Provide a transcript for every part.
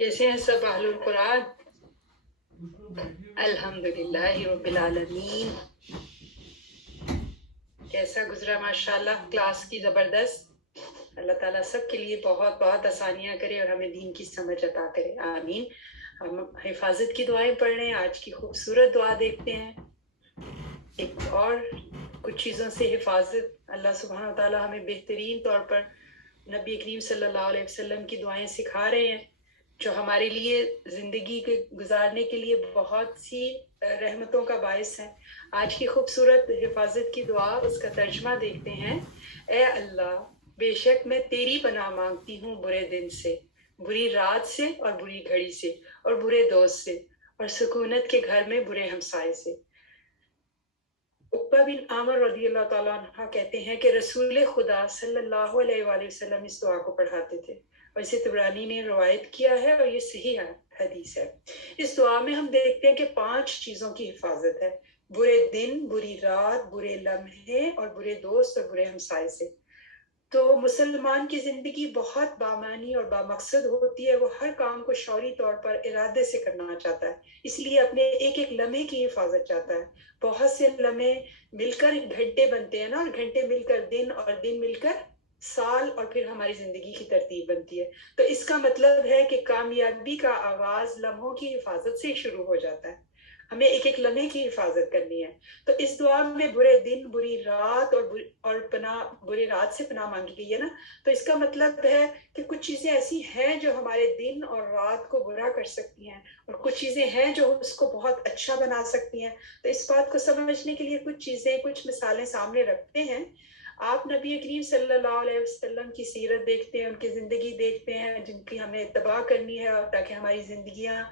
कैसे हैं सब अहलुल कुरान? अल्हम्दुलिल्लाह रब्बिल आलमीन। कैसा गुजरा माशाल्लाह क्लास की ज़बरदस्त। अल्लाह ताला सब के लिए बहुत बहुत आसानियाँ करे और हमें दीन की समझ अता करे, आमीन। हम हिफाजत की दुआएं पढ़ रहे हैं। आज की खूबसूरत दुआ देखते हैं। एक और कुछ चीज़ों से हिफाजत अल्लाह सुब्हान व तआला हमें बेहतरीन तौर पर नबी करीम सल्लल्लाहु अलैहि वसल्लम की दुआएं सिखा रहे हैं, जो हमारे लिए ज़िंदगी के गुजारने के लिए बहुत सी रहमतों का बायस है। आज की खूबसूरत हिफाजत की दुआ, उसका तर्जमा देखते हैं। ए अल्लाह, बेशक मैं तेरी पनाह मांगती हूँ बुरे दिन से, बुरी रात से और बुरी घड़ी से और बुरे दोस्त से और सुकूनत के घर में बुरे हमसाए से। उक़बा बिन आमिर रज़ियल्लाहु ताला अन्हा कहते हैं कि रसूल खुदा सल्लल्लाहु अलैहि वसल्लम इस दुआ को पढ़ाते थे, और इसे तबरानी ने रवायत किया है और ये सही हदीस है। इस दुआ में हम देखते हैं कि 5 चीज़ों की हिफाजत है: बुरे दिन, बुरी रात, बुरे लम्हे और बुरे दोस्त और बुरे हमसाए से। तो मुसलमान की ज़िंदगी बहुत बामानी और बामकसद होती है। वो हर काम को शौरी तौर पर इरादे से करना चाहता है, इसलिए अपने एक-एक लम्हे की हिफाजत चाहता है। बहुत से लम्हे मिलकर घंटे बनते हैं ना, और घंटे मिलकर दिन और दिन मिलकर साल, और फिर हमारी ज़िंदगी की तरतीब बनती है। तो इसका मतलब है कि कामयाबी का आगाज़ लम्हों की हिफाजत से शुरू हो जाता है। हमें एक-एक लम्हे की हिफाजत करनी है। तो इस दुआ में बुरे दिन, बुरी रात और बुरी रात से पनाह मांगी गई है ना। तो इसका मतलब है कि कुछ चीजें ऐसी हैं जो हमारे दिन और रात को बुरा कर सकती हैं, और कुछ चीजें हैं जो उसको बहुत अच्छा बना सकती हैं। तो इस बात को समझने के लिए कुछ चीजें, कुछ मिसालें सामने रखते हैं। आप नबी करीम सल्लल्लाहु अलैहि वसल्लम की सीरत देखते हैं, उनकी जिंदगी देखते हैं, जिनकी हमें इत्तबा करनी है, और ताकि हमारी जिंदगियां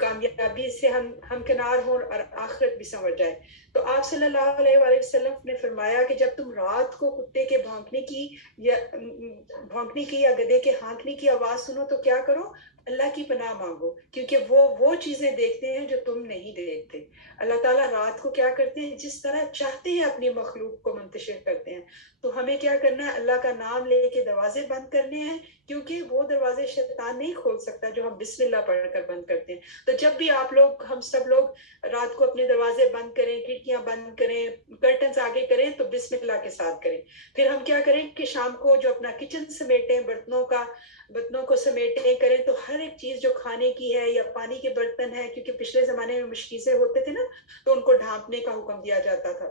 कामयाबी से हम किनार हो और आखिरत भी संवर जाए। तो आप सल्लल्लाहु अलैहि वसल्लम ने फरमाया कि जब तुम रात को कुत्ते के भौंकने की या गधे के हाँकने की आवाज सुनो तो क्या करो? अल्लाह की पनाह मांगो, क्योंकि वो चीजें देखते हैं जो तुम नहीं देखते। अल्लाह ताला रात को क्या करते हैं? जिस तरह चाहते हैं अपनी मखलूक को मुंतशिर करते हैं। तो हमें क्या करना है? अल्लाह का नाम लेके दरवाजे बंद करने हैं, क्योंकि वो दरवाजे शैतान नहीं खोल सकता जो हम बिस्मिल्लाह पढ़कर बंद करते हैं। तो जब भी आप लोग, हम सब लोग रात को अपने दरवाजे बंद करें, खिड़कियां बंद करें, कर्टन्स आगे करें, तो बिस्मिल्लाह के साथ करें। फिर हम क्या करें कि शाम को जो अपना किचन समेटें, बर्तनों को समेटें करें, तो हर एक चीज जो खाने की है या पानी के बर्तन है, क्योंकि पिछले जमाने में मुश्किलें होते थे ना, तो उनको ढांपने का हुक्म दिया जाता था।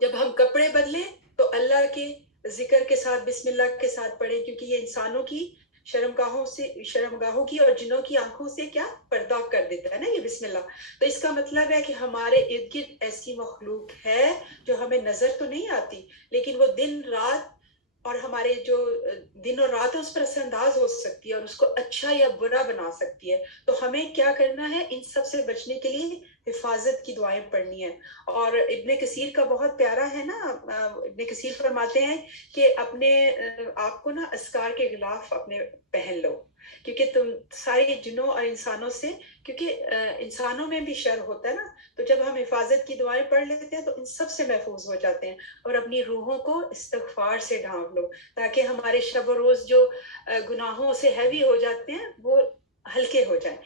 जब हम कपड़े बदलें तो अल्लाह के जिक्र के साथ, बिस्मिल्लाह के साथ पढ़े, क्योंकि ये इंसानों की शर्मगाहों की और जिन्नों की आंखों से क्या पर्दा कर देता है ना, ये बिस्मिल्लाह। तो इसका मतलब है कि हमारे इर्द गिर्द ऐसी मखलूक है जो हमें नजर तो नहीं आती, लेकिन वो दिन रात, और हमारे जो दिन और रात है उस पर असरअंदाज हो सकती है और उसको अच्छा या बुरा बना सकती है। तो हमें क्या करना है? इन सब से बचने के लिए हिफाजत की दुआएं पढ़नी है। और इब्ने कसीर का बहुत प्यारा है ना, इब्ने कसीर फरमाते हैं कि अपने आपको ना अस्कार के गिलाफ अपने पहन लो, क्योंकि तुम सारे जिन्नों और इंसानों से, क्योंकि इंसानों में भी शर होता है ना, तो जब हम हिफाजत की दुआएं पढ़ लेते हैं तो इन सब से महफूज हो जाते हैं। और अपनी रूहों को इस्तिग़फ़ार से ढांप लो, ताकि हमारे शब व रोज जो गुनाहों से हैवी हो जाते हैं वो हल्के हो जाएं।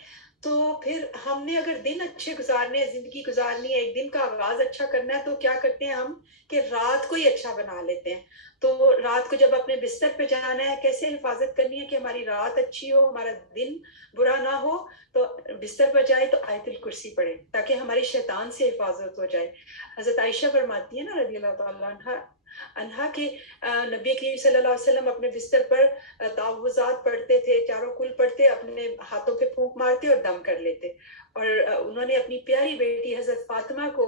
तो फिर हमने अगर दिन अच्छे गुजारने हैं, जिंदगी गुजारनी है, एक दिन का आगाज अच्छा करना है, तो क्या करते हैं हम कि रात को ही अच्छा बना लेते हैं। तो रात को जब अपने बिस्तर पे जाना है, कैसे हिफाजत करनी है कि हमारी रात अच्छी हो, हमारा दिन बुरा ना हो, तो बिस्तर पर जाए तो आयतुल कुर्सी पढ़े, ताकि हमारी शैतान से हिफाजत हो जाए। हजरत आयशा फरमाती है ना रज़ी अल्लाह तआला अन्हा के नबी करीम सल्लल्लाहु अलैहि वसल्लम अपने बिस्तर पर तावुज़ात पढ़ते थे, चारों कुल पढ़ते, अपने हाथों पे फूंक मारते और दम कर लेते। और उन्होंने अपनी प्यारी बेटी हजरत फातिमा को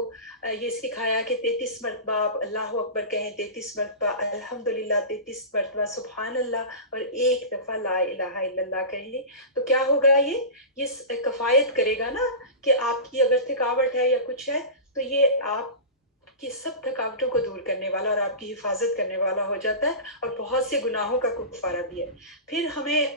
ये सिखाया कि 33 मरतबा अल्लाह अकबर कहें, 33 मरतबा अल्हम्दुलिल्लाह, 33 मरतबा सुभान अल्लाह, और एक दफा ला इलाहा इल्लल्लाह कहें। तो क्या होगा? ये कफायत करेगा ना कि आपकी अगर थकावट है या कुछ है, तो ये आप कि सब थकावटों को दूर करने वाला और आपकी हिफाजत करने वाला हो जाता है, और बहुत से गुनाहों का कुफारा भी है। फिर हमें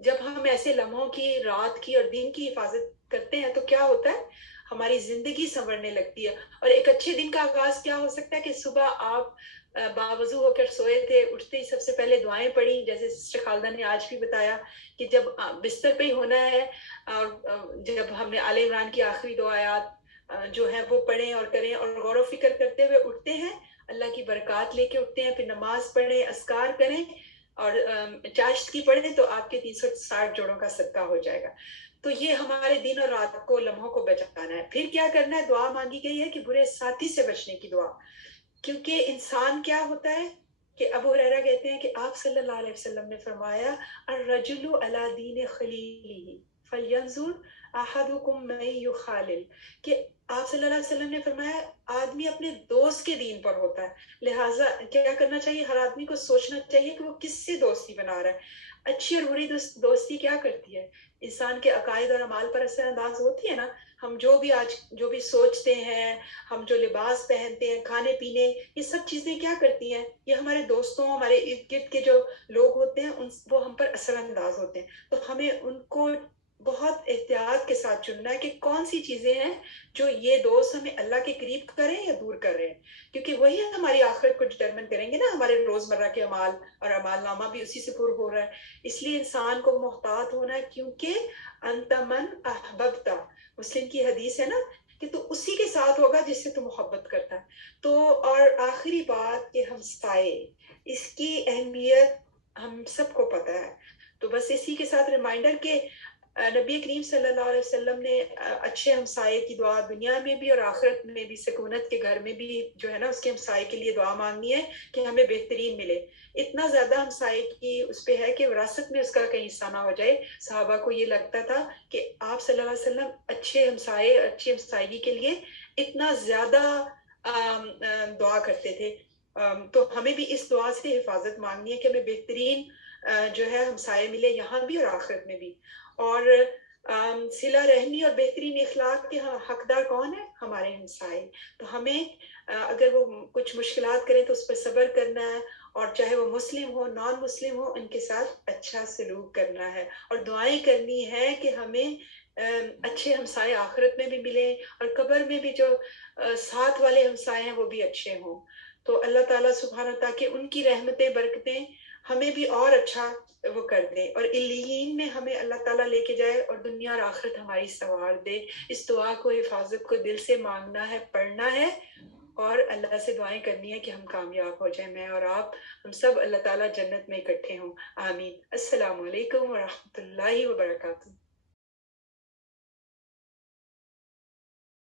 जब हम ऐसे लम्हों की, रात की और दिन की हिफाजत करते हैं, तो क्या होता है? हमारी जिंदगी संवरने लगती है। और एक अच्छे दिन का आगाज क्या हो सकता है कि सुबह आप बावजू होकर सोए थे, उठते ही सबसे पहले दुआएं पढ़ी, जैसे सिस्टर खालदा ने आज भी बताया कि जब बिस्तर पे ही होना है और जब हमने आले इमरान की आखिरी दो आयात जो है वो पढ़ें और करें और गौर व फिक्र करते हुए उठते हैं, अल्लाह की बरकत लेके उठते हैं, फिर नमाज पढ़ें, अस्कार करें और चाश्त की पढ़ें तो आपके 360 जोड़ों का सदका हो जाएगा। तो ये हमारे दिन और रात को लम्हों को बचाना है। फिर क्या करना है, दुआ मांगी गई है कि बुरे साथी से बचने की दुआ, क्योंकि इंसान क्या होता है कि अबू हुरैरा कहते हैं कि आप सल्लल्लाहु अलैहि वसल्लम ने फरमाया अर्रजुलु अला दीन खलीलिही फलयंजुर अहदुकुम मन युखालिल, कि आप सल्लल्लाहु अलैहि वसल्लम ने फरमाया आदमी अपने दोस्त के दीन पर होता है, लिहाजा क्या करना चाहिए, हर आदमी को सोचना चाहिए कि वो किससे दोस्ती बना रहा है। अच्छी और बुरी दोस्ती क्या करती है, इंसान के अकायद और अमाल पर असरअंदाज होती है ना। हम जो भी सोचते हैं, हम जो लिबास पहनते हैं, खाने पीने, ये सब चीजें क्या करती हैं, ये हमारे दोस्तों, हमारे इर्द गिर्द के जो लोग होते हैं वो हम पर असरअंदाज होते हैं। तो हमें उनको बहुत एहतियात के साथ चुनना है कि कौन सी चीजें हैं जो ये दोस्त हमें अल्लाह के करीब करें या दूर कर रहे हैं, क्योंकि वही हमारी आखिरत को डिटरमिन करेंगे ना। हमारे रोजमर्रा के अमाल और अमाल नामा भी उसी से पुर हो रहा है। इसलिए इंसान को मोहतात होना है, क्योंकि अंतमन अहबब्ता, मुस्लिम की हदीस है ना कि तू उसी के साथ होगा जिससे तू मोहब्बत करता है। तो और आखिरी बात कि हमसाए, इसकी अहमियत हम सबको पता है। तो बस इसी के साथ रिमाइंडर के नबी करीम सल्लल्लाहु अलैहि वसल्लम ने अच्छे हमसाए की दुआ दुनिया में भी और आखिरत में भी, सकूनत के घर में भी जो है ना, उसके हमसाए के लिए दुआ मांगनी है कि हमें बेहतरीन मिले। इतना ज्यादा हमसाए की उस पे है कि विरासत में उसका कहीं हिस्सा ना हो जाए। सहाबा को ये लगता था कि आप सल्लल्लाहु अलैहि वसल्लम अच्छे हमसाए, अच्छी हमसायगी के लिए इतना ज्यादा दुआ करते थे। तो हमें भी इस दुआ से हिफाजत मांगनी है कि हमें बेहतरीन जो है हमसाए मिले, यहाँ भी और आखिरत में भी। और सिला रहमी और बेहतरीन इखलाक के हकदार कौन है, हमारे हमसाए। तो हमें अगर वो कुछ मुश्किलात करें तो उस पर सब्र करना है, और चाहे वो मुस्लिम हो नॉन मुस्लिम हो, उनके साथ अच्छा सलूक करना है और दुआएं करनी है कि हमें अच्छे हमसाए आखिरत में भी मिले और कब्र में भी जो साथ वाले हमसाए हैं वो भी अच्छे हों। तो अल्लाह ताला सुब्हाना, ताकि उनकी रहमतें बरकतें हमें भी और अच्छा वो कर दे और इल्लीयीन में हमें अल्लाह ताला लेके जाए और दुनिया और आखिरत हमारी संवार दे। इस दुआ को, हिफाजत को दिल से मांगना है, पढ़ना है और अल्लाह से दुआएं करनी है कि हम कामयाब हो जाए, मैं और आप, हम सब अल्लाह ताला जन्नत में इकट्ठे हों। आमीन। अस्सलामु अलैकुम व रहमतुल्लाहि व बरकातुहू।